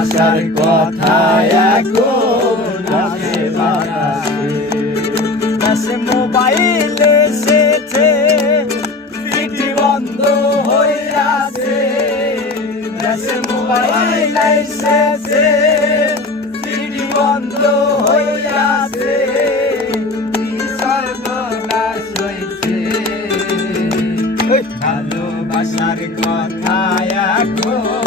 ভালোবাসার কথা এখন আসে বাতাসে মোবাইল এসেছে চিঠি বন্ধ হইয়াছে দেশে মোবাইল এসেছে চিঠি বন্ধ হইয়াছে সর্বনাশ হইছে ভালোবাসার কথা এখন